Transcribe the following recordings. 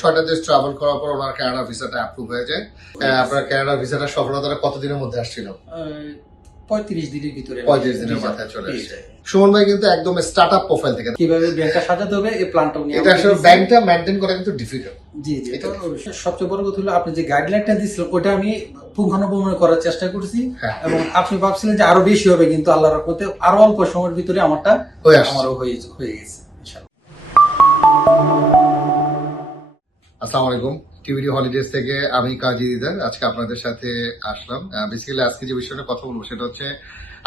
6টা দেশ ট্রাভেল করার পর ওনার কানাডা ভিসাটা অ্যাপ্রুভ হয়ে যায়। আপনার কানাডা ভিসাটা সফলতা কতদিনের মধ্যে আসছিল? 35 দিনের ভিতরে 35 দিনের মাথায় চলে আসে। সুমন ভাই কিন্তু একদম স্টার্ট আপ প্রোফাইল থেকে, কিভাবে ব্যাংকটা সাজাতে হবে এই প্ল্যানটা উনি এটা আসলে ব্যাংকটা মেইনটেইন করা কিন্তু ডিফিকাল্ট। জি জি, এটা সবচেয়ে বড় কথা হলো আপনি যে গাইডলাইনটা দিয়েছিলেন ওটা আমি পুঙ্খানুপুঙ্খ করার চেষ্টা করছি, এবং আপনি ভাবছিলেন যে আরো বেশি হবে, কিন্তু আল্লাহর রহমতে আরো অল্প সময়ের ভিতরে আমারটা আমারও হয়ে গেছে। আসসালামু আলাইকুম, টিভিডি হলিডেজ থেকে আমি কাজী দিদার আজকে আপনাদের সাথে আসলাম। বেসিক্যালি আজকে যে বিষয়টা কথা বলবো সেটা হচ্ছে,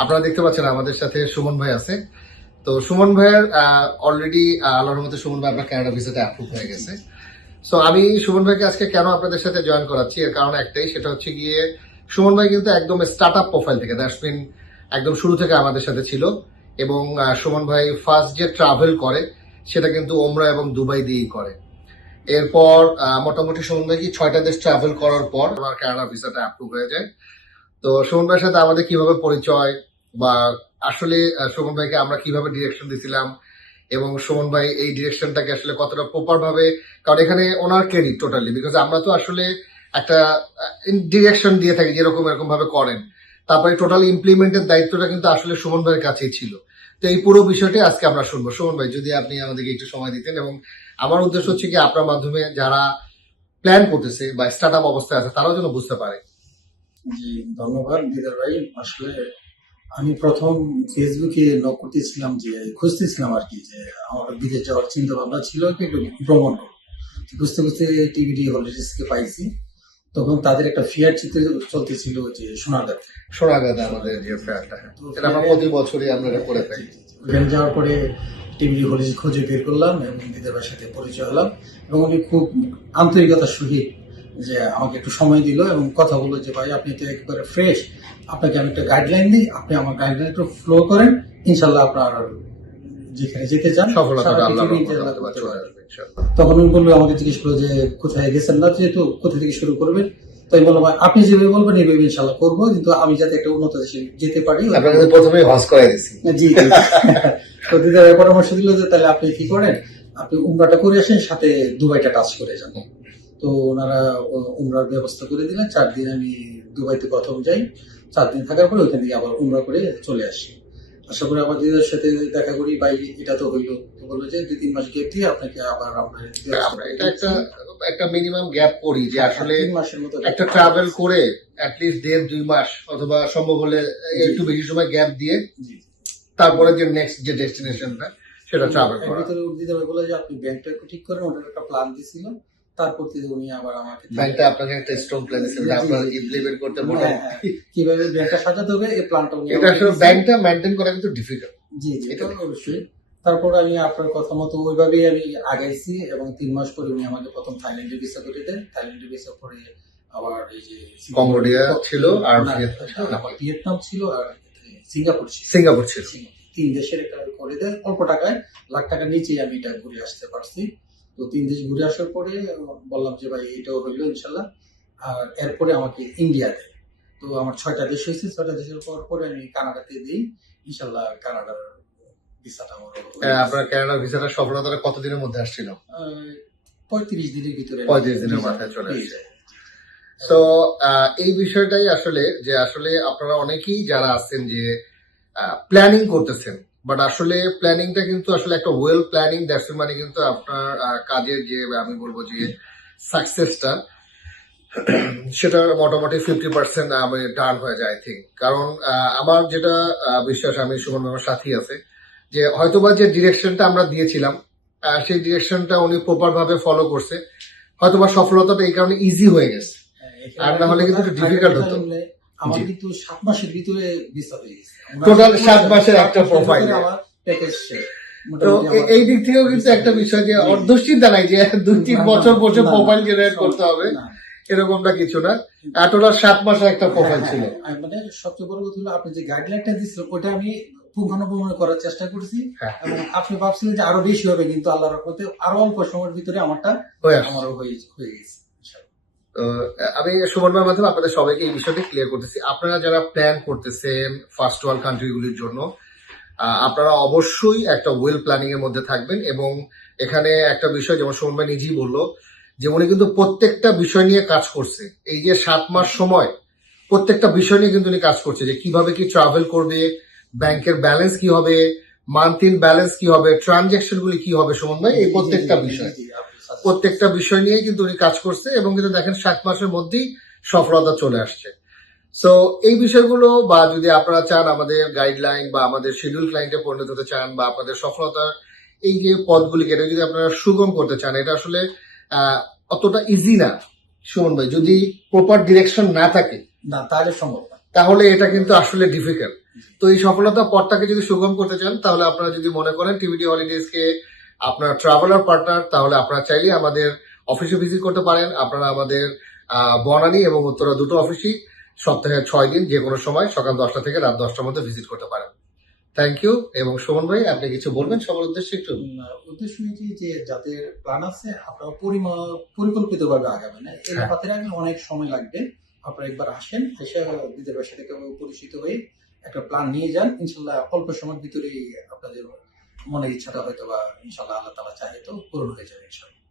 আপনারা দেখতে পাচ্ছেন আমাদের সাথে সুমন ভাই আছে। তো সুমন ভাইয়ের অলরেডি আল্লাহর রহমতে সুমন ভাই আপনার কানাডা ভিসাটা অ্যাপ্রুভ হয়ে গেছে। সো আমি সুমন ভাইকে আজকে কেন আপনাদের সাথে জয়েন করাচ্ছি, এর কারণ একটাই, সেটা হচ্ছে গিয়ে সুমন ভাই কিন্তু একদম স্টার্ট আপ প্রোফাইল থেকে, দ্যাটস মিন একদম শুরু থেকে আমাদের সাথে ছিল। এবং সুমন ভাই ফার্স্ট যে ট্রাভেল করে সেটা কিন্তু ওমরা এবং দুবাই দিয়েই করে। এরপর মোটামুটি সুমন ভাই কি 6টা দেশ ট্রাভেল করার পর আমার কানাডা ভিসাটা অ্যাপ্রুভ হয়ে যায়। তো সুমন ভাইয়ের সাথে আমাদের কিভাবে পরিচয়, বা আসলে সুমন ভাইকে আমরা কিভাবে ডিরেকশন দিছিলাম, এবং সুমন ভাই এই ডিরেকশনটাকে আসলে কতটা প্রপার ভাবে, কারণ এখানে ওনার ক্রেডিট টোটালি, বিকজ আমরা তো আসলে একটা ডিরেকশন দিয়ে থাকি যেরকম এরকম ভাবে করেন, তারপরে টোটাল ইমপ্লিমেন্টের দায়িত্বটা কিন্তু আসলে সুমন ভাইয়ের কাছেই ছিল। তো এই পুরো বিষয়টি আজকে আমরা শুনবো। সুমন ভাই, যদি আপনি আমাদেরকে একটু সময় দিতেন, এবং আমার উদ্দেশ্য হচ্ছে কি আপনার মাধ্যমে যারা প্ল্যান করতেছে বা স্টার্ট আপ অবস্থায় আছে তারাও যেন বুঝতে পারে। জি, ধন্যবাদ দিদার ভাই। আসলে আমি প্রথম ফেসবুকে নক করতেছিলাম, যে খুঁজতেছিলাম আর কি, যে আমার বিদেশ যাওয়ার চিন্তা ভাবনা ছিল, একটু ভ্রমণ করবো। বুঝতে বুঝতে টিভিডি হলিডেজকে পাইছি। তখন তাদের একটা ফেয়ার চিত্র চলতেছিল, যে সোনাগাদা আমাদের যে ফেয়ারটা, এটা আমরা প্রতি বছরই আমরা এটা করে থাকি। ওখানে যাওয়ার পরে টিভিডি হলিডেজ খুঁজে বের করলাম এবং দিদার ভাইয়ের সাথে পরিচয় হলাম, এবং উনি খুব আন্তরিকতার সহিত যে আমাকে একটু সময় দিল এবং কথা বললো যে ভাই আপনি তো একেবারে ফ্রেশ, আপনাকে আমি একটা গাইডলাইন দিই, আপনি আমার গাইডলাইন একটু ফলো করেন, ইনশাল্লাহ আপনার যেখানে যেতে চান সফলতাটা আল্লাহ তখন উনি বললো, আমাকে জিজ্ঞেস করলো যে কোথায় গেছেন না, যেহেতু কোথা থেকে শুরু করবেন। তাই বললো ভাই আপনি যেভাবে বলবেন এইভাবে ইনশাল্লাহ করবো, কিন্তু আমি যাতে একটা উন্নত দেশে যেতে পারি। প্রথমে হজ করে দিয়েছি। জি জি। তো দিদার পরামর্শ দিল যে তাহলে আপনি কি করেন, আপনি উমরাটা করে আসেন, সাথে দুবাইটা টাচ করে যান। তো ওনারা উমরার ব্যবস্থা করে দিলেন। 4 দিন আমি দুবাইতে প্রথম যাই, 4 দিন থাকার পরে ওইখান থেকে আবার উমরা করে চলে আসি। আশা করি আমার দিদার সাথে দেখা করি, ভাই এটা তো হইলো। তো বললো যে 2-3 মাস গ্যাপ দিয়ে আপনাকে আবার আমরা এটা একটা মিনিমাম গ্যাপ করি, যে আসলে 3 মাসের মতো একটা ট্রাভেল করে অ্যাটলিস্ট 1.5-2 মাস, অথবা সম্ভব হলে একটু বেশি সময় গ্যাপ দিয়ে তারপরে যে নেক্সট যে ডেস্টিনেশনটা সেটা ট্রাভেল করা। দিদা ভাই বলে যে আপনি ব্যাংকটা একটু ঠিক করেন, ওটার একটা প্ল্যান দিছিল। তারপর থেকে উনি আবার আমাকে ব্যাংকটা আপনাকে একটা স্ট্রং প্ল্যান দিয়েছেন, আপনার ইমপ্লিমেন্ট করতে কিভাবে ব্যাংকটা সাজাতে হবে এই প্ল্যানটা উনি, এটা আসলে ব্যাংকটা মেইনটেইন করা কিন্তু ডিফিকাল্ট। জি জি, এটা অবশ্যই। তারপর আমি আপনার কথা মতো ওইভাবেই আমি আগাইছি, এবং 3 মাস পরে উনি আমাকে প্রথম থাইল্যান্ডে ভিসা করে দেন। থাইল্যান্ডে ভিসা পরে আবার এই যে কম্বোডিয়া ছিল, আর ভিয়েতনাম ছিল, আর সিঙ্গাপুর ছিল। 3 দেশের একটা করে দেয় অল্প টাকায়, লাখ টাকার নিচেই আমি এটা ঘুরে আসতে পারছি। তো 3 দেশ ঘুরে আসার পরে বললাম যে ভাই এটাও হইলো ইনশাল্লাহ। আর এরপরে আমাকে ইন্ডিয়া দেয়। তো আমার 6টা দেশ হয়েছে, 6টা দেশের পরে আমি কানাডাতে দিই। ইনশাল্লাহ কানাডার ভিসাটা আমার আপনার কানাডার ভিসাটা সফলতা কতদিনের মধ্যে আসছিল? 35 দিনের ভিতরে 35 দিনের মাথায় চলে আসে। তো এই বিষয়টাই আসলে, যে আসলে আপনারা অনেকেই যারা আছেন যে প্ল্যানিং করতেছেন, বাট আসলে প্ল্যানিংটা কিন্তু আসলে একটা ওয়েল প্ল্যানিং, দ্যাটস মানে কিন্তু আপনার কাজের যে আমি বলবো যে সাকসেসটা, সেটা মোটামুটি 50% আমি ডান হয়ে যায় আই থিঙ্ক। কারণ আমার যেটা বিশ্বাস, আমি সুমন আমার সাথী আছে, যে হয়তোবা যে ডিরেকশনটা আমরা দিয়েছিলাম সেই ডিরেকশনটা উনি প্রপার ভাবে ফলো করছে, হয়তোবা সফলতাটা এই কারণে ইজি হয়ে গেছে, আর না হলে কিন্তু ডিফিকাল্ট হতো। আমার কিন্তু 7 মাসের ভিতরে ভিসা হয়ে গেছে, টোটাল 7 মাসের একটা প্রোফাইল। আমার প্যাকেজ শেষ। তো এই দিক থেকেও কিন্তু একটা বিষয়, যে অর্ধশ্চিন্তা নাই যে 2-3 বছর বসে প্রোফাইল জেনারেট করতে হবে, এরকমটা কিছু না। টোটাল 7 মাসের একটা প্রোফাইল ছিল। মানে সবচেয়ে বড় কথা হলো আপনি যে গাইডলাইনটা দিচ্ছিলেন ওটা আমি পুঙ্খানুপুঙ্খ করার চেষ্টা করছি, এবং আপনি ভাবছিলেন যে আরো বেশি হবে, কিন্তু আল্লাহর রহমতে আরো অল্প সময়ের ভিতরে আমারও হয়ে গেছে। আমি সুমন ভাইয়ের মাধ্যমে আপনাদের সবাইকে এই বিষয়টি ক্লিয়ার করতেছি। আপনারা যারা প্ল্যান করতেছেন ফার্স্ট ওয়ার্ল্ড কান্ট্রিগুলির জন্য, আপনারা অবশ্যই একটা ওয়েল প্ল্যানিং এর মধ্যে থাকবেন। এবং এখানে একটা বিষয়, যেমন সুমন ভাই নিজেই বললো যে উনি কিন্তু প্রত্যেকটা বিষয় নিয়ে কাজ করছে। এই যে 7 মাস সময় প্রত্যেকটা বিষয় নিয়ে কিন্তু উনি কাজ করছে, যে কিভাবে কি ট্রাভেল করবে, ব্যাংকের ব্যালেন্স কি হবে, মান্থ ইন ব্যালেন্স কি হবে, ট্রানজেকশন গুলি কি হবে, সুমন ভাই এই প্রত্যেকটা বিষয় নিয়ে কিন্তু উনি কাজ করছে, এবং কিন্তু দেখেন 7 মাসের মধ্যেই সফলতা চলে আসছে। সো এই বিষয়গুলো, বা যদি আপনারা চান আমাদের গাইডলাইন বা আমাদের শিডিউল ক্লায়েন্টে পরিণত হতে চান, বা আপনাদের সফলতা এই যে পথগুলিকে এটা যদি আপনারা সুগম করতে চান, এটা আসলে অতটা ইজি না সুমন ভাই। যদি প্রপার ডিরেকশন না থাকে না তাহলে সম্ভব না, তাহলে এটা কিন্তু আসলে ডিফিকাল্ট। তো এই সফলতার পথটাকে যদি সুগম করতে চান, তাহলে আপনারা যদি মনে করেন টিভিটি হলিডেজ কে আপনার ট্রাভেলার পার্টনার, তাহলে আপনারা চাইলে আমাদের অফিসে ভিজিট করতে পারেন। আপনারা আমাদের বনানী এবং উত্তরা দুটো অফিসই সপ্তাহে 6 দিন যে কোনো সময় সকাল 10টা থেকে রাত 10টার মধ্যে ভিজিট করতে পারেন। Thank you. এবং সুমন ভাই, আপনি কিছু বলবেন সবার উদ্দেশ্যে একটু? উদ্দেশ্য হচ্ছে যে যাদের প্ল্যান আছে আপনারা পরিকল্পিত ভাবে আগাবেন, এই ব্যাপারে আগে অনেক সময় লাগবে। আপনারা একবার আসেন, এসে দিদের বাসার সাথে পরিচিত হয়ে একটা প্ল্যান নিয়ে যান, ইনশাল্লাহ অল্প সময়ের ভিতরেই আপনাদের মনের ইচ্ছাটা হয়তো বা ইনশাল্লাহ আল্লাহ তাআলা চাহে তো পূরণ হয়ে যাবে ইনশাল্লাহ।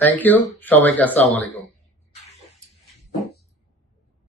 থ্যাংক ইউ সবাইকে। আসসালামু আলাইকুম।